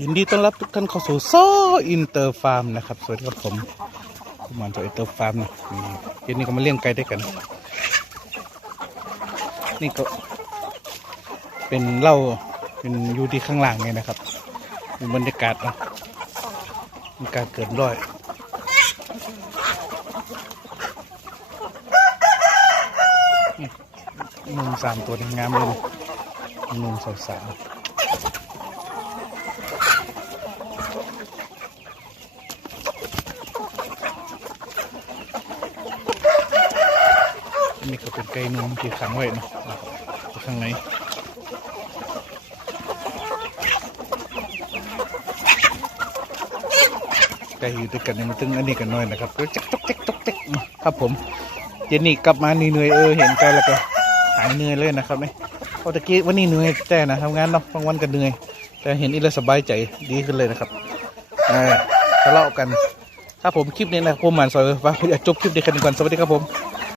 ยินดีต้อนรับทุกท่านเข้าสู่โซอินเตอร์ฟาร์มนะครับสวัสดีครับผมผมมันจากอินเตอร์ฟาร์มนะนี่เย็นนี้ก็มาเลี้ยงไก่ด้วยกัน นี่ก็ เป็นเล้าเป็นอยู่ที่ข้างล่างไงนะครับเป็นบรรยากาศนะบรรยากาศเกินร้อยนุ่มสามตัวงามเลยนุ่มสาวๆ นนี้ก็เป็นไก่นมที่ขังไว้เนาะข้างในไก่อยู่ด้วยกันเนี่ยมันตึงอันนี้กันหน่อยนะครับก็จ๊กจ๊กจ๊กจ๊กจ๊กครับผมเจนนี่กลับมาเหนื่อยเออเห็นไก่แล้วก็หายเหนื่อยเลยนะครับเนี่ยเพราตะกี้วันนี้เหนื่อยแต่นะทำงานเนาะบางวันก็เหนื่อย แต่เห็นอีแล้วสบายใจดีขึ้นเลยนะครับเออทะเลาะกันครับผมคลิปนี้นะผมหมันซอยฟ้าอยากจบคลิปเดียวกันก่อนสวัสดีครับผม